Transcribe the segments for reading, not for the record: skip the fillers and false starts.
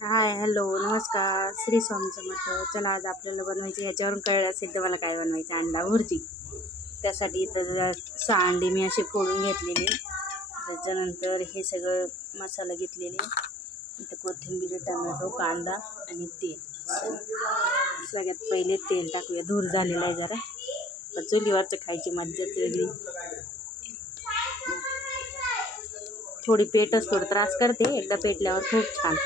Hi hello नमस्कार श्री स्वामी समर्थ. चला आज आपल्याला बनवायचे, ह्याच्यावरून कळलं असेल तर मला काय बनवायचं, अंडा भुर्जी. त्यासाठी इथं 6 अंडी मी असे फोडून घेतलेले. त्याच्यानंतर हे सगळं मसाला घेतलेले, इथं कोथिंबीर, टोमॅटो, कांदा आणि तेल. सगळ्यात पहिले तेल टाकूया. धूर झालेला आहे जरा, पण चुलीवरचं खायची मज्जाच वेगळी. थोडी पेटच थोडं त्रास करते, एकदा पेटल्यावर खूप छान.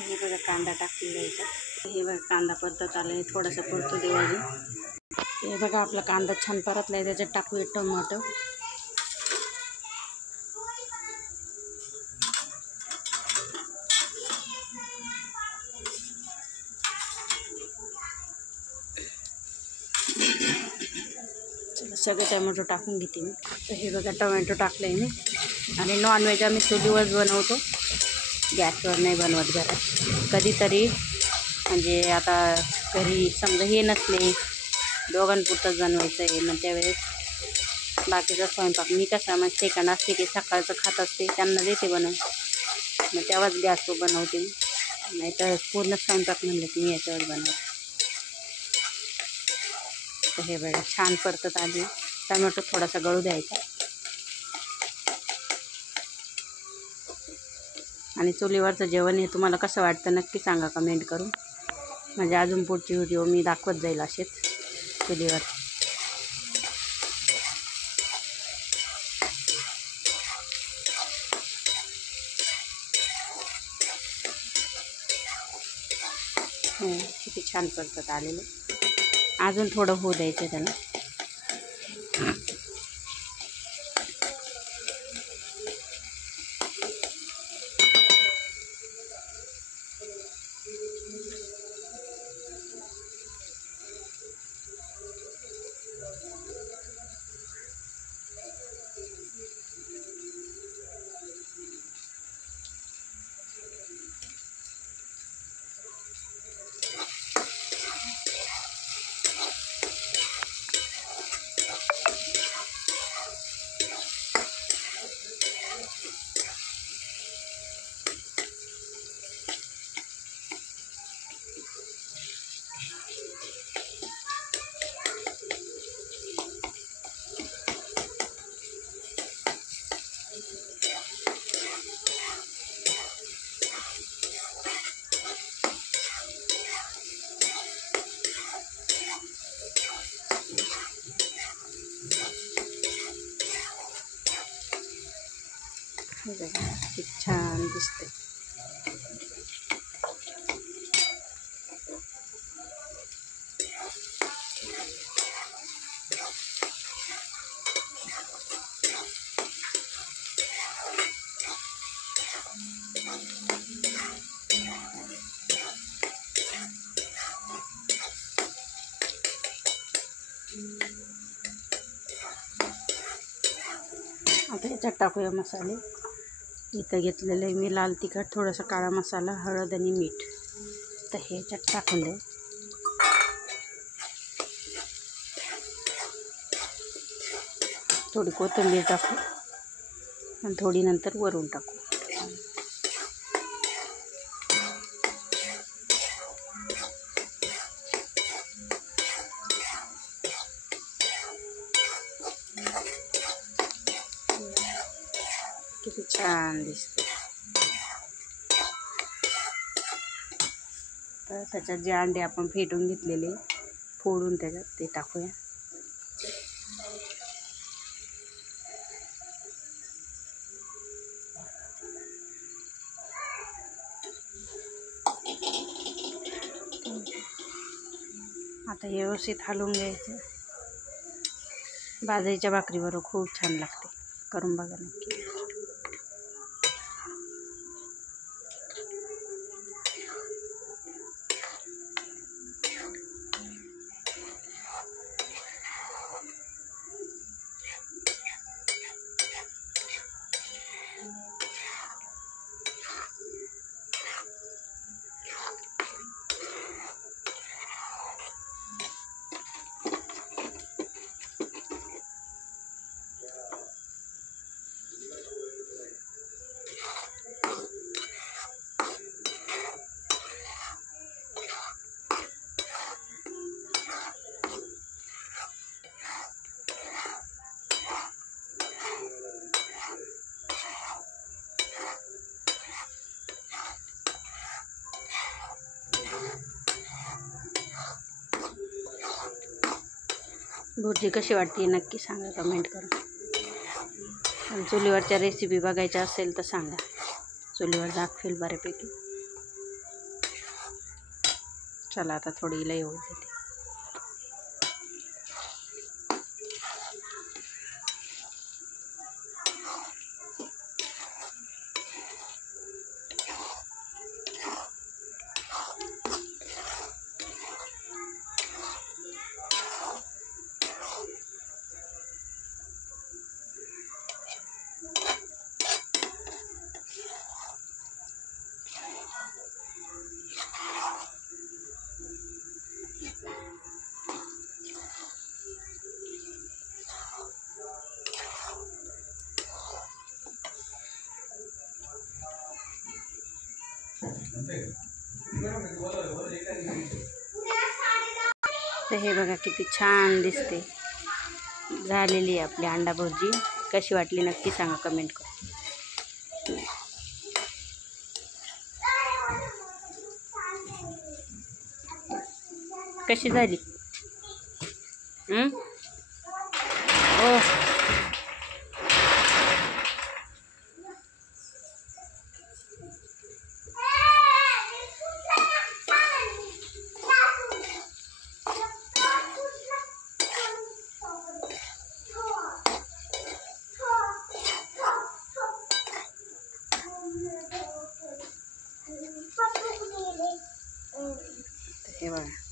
हे बघा कांदा टाकलेला आहे. हे बघा कांदा परतत आला आहे, थोडासा परतू दे अजून. हे बघा आपला कांदा छान परतला आहे, त्याच्यात टाकूया टोमॅटो. सगळे टोमॅटो टाकून घेते मी. तर हे बघा टोमॅटो टाकलं आहे मी. आणि नॉनव्हेज आम्ही चुलीवर बनवतो, गॅसवर नाही बनवत घरात. कधीतरी म्हणजे आता घरी समजा हे नसले, दोघांपुरतंच बनवायचं आहे, मग त्यावेळेस बाकीचा स्वयंपाक मी कसा मग ठिकाण असते की सकाळचं खात असते, त्यांना देते बनवून, मग तेव्हाच गॅसवर बनवते मी. नाही तर पूर्ण स्वयंपाक म्हणलं की मी याच्यावर बनवते. तर हे बघा छान परतत आली. टोमॅटो थोडासा गळू द्यायचा. आणि चुलीवरचं जेवण हे तुम्हाला कसं वाटतं नक्की सांगा कमेंट करून. म्हणजे अजून पुढची व्हिडिओ मी दाखवत जाईल असेच चुलीवर. किती छान परतत आलेलं. अजून थोडं होऊ द्यायचं त्याला. किती छान दिसते. आता याच्यात टाकूया मसाले. इथं घेतलेलं आहे मी लाल तिखट, थोडासा काळा मसाला, हळद आणि मीठ. तर हे याच्यात टाकून देऊ. थोडी कोथिंबीर टाकू आणि थोडी नंतर वरून टाकू. किती छान दिसते. तर त्याच्यात जे अंडे आपण फेटून घेतलेले फोडून त्याच्यात ते टाकूया. आता व्यवस्थित हलवून घ्यायचं. बाजरीच्या भाकरीबरोबर खूप छान लागते, करून बघा नक्की. भुर्जी कशी वाटते नक्की सांगा कमेंट करून. आणि चुलीवरच्या रेसिपी बघायच्या असेल तर सांगा, चुलीवर दाखवेल बऱ्यापैकी. चला आता थोडी लई होऊ देते. तर हे बघा किती छान दिसते झालेली आहे आपली अंडा भुर्जी. कशी वाटली नक्की सांगा कमेंट करा. कशी झाली? ओ हे बघा